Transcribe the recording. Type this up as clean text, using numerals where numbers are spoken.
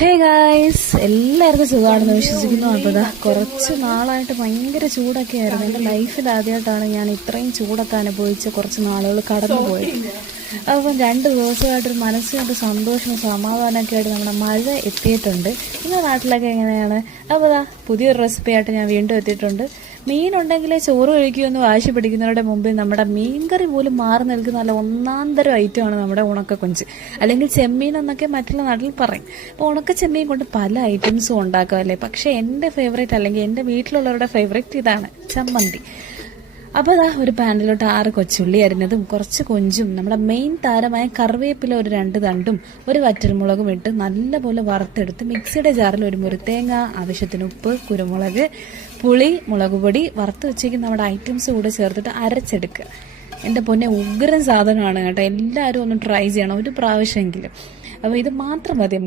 Hey guys, എല്ലാവർക്കും സുഖമാണെന്ന് വിശ്വസിക്കുന്നു. അപ്പോൾ ഇതാ കുറച്ച് നാളായിട്ട് ഭയങ്കര ചൂടൊക്കെ ആയിരുന്നു. എൻ്റെ ലൈഫിൽ ആദ്യമായിട്ടാണ് ഞാൻ ഇത്രയും ചൂടൊക്കെ അനുഭവിച്ച് കുറച്ച് നാളുകൾ കടന്നുപോയത്. അപ്പം 2 ദിവസമായിട്ടൊരു മനസ്സിനൊരു സന്തോഷവും സമാധാനമൊക്കെ ആയിട്ട് നമ്മുടെ മഴ എത്തിയിട്ടുണ്ട്. നിങ്ങളുടെ നാട്ടിലൊക്കെ എങ്ങനെയാണ്? അപ്പോൾ ഇതാ പുതിയൊരു റെസിപ്പിയായിട്ട് ഞാൻ വീണ്ടും എത്തിയിട്ടുണ്ട്. മീനുണ്ടെങ്കിലേ ചോറ് കഴിക്കുമെന്ന് വാശി പിടിക്കുന്നവരുടെ മുമ്പിൽ നമ്മുടെ മീൻകറി പോലും മാറി നിൽക്കുന്ന നല്ല ഒന്നാന്തരം ഐറ്റമാണ് നമ്മുടെ ഉണക്കക്കൊഞ്ച്, അല്ലെങ്കിൽ ചെമ്മീൻ എന്നൊക്കെ മറ്റുള്ള നാട്ടിൽ പറയും. അപ്പോൾ ഉണക്ക ചെമ്മീൻ കൊണ്ട് പല ഐറ്റംസും ഉണ്ടാക്കാമല്ലേ. പക്ഷേ എൻ്റെ ഫേവറേറ്റ്, അല്ലെങ്കിൽ എൻ്റെ വീട്ടിലുള്ളവരുടെ ഫേവറേറ്റ് ഇതാണ് ചമ്മന്തി. അപ്പോൾ അതാ ഒരു പാനിലോട്ട് 6 കൊച്ചുള്ളി അരിഞ്ഞതും കുറച്ച് കൊഞ്ചും നമ്മുടെ മെയിൻ താരമായ കറിവേപ്പില ഒരു 2 തണ്ടും ഒരു വറ്റൽമുളകും ഇട്ട് നല്ലപോലെ വറുത്തെടുത്ത് മിക്സിയുടെ ജാറിൽ ഒരു മുറിത്തേങ്ങ, ആവശ്യത്തിന് ഉപ്പ്, കുരുമുളക്, പുളി, മുളക് പൊടി, വറുത്ത് വെച്ചേക്ക് നമ്മുടെ ഐറ്റംസ് കൂടെ ചേർത്തിട്ട് അരച്ചെടുക്കുക. എൻ്റെ പൊന്നെ ഉഗ്രൻ സാധനമാണ് കേട്ടോ. എല്ലാവരും ഒന്ന് ട്രൈ ചെയ്യണം ഒരു പ്രാവശ്യമെങ്കിലും. അപ്പോൾ ഇത് മാത്രം മതി നമുക്ക്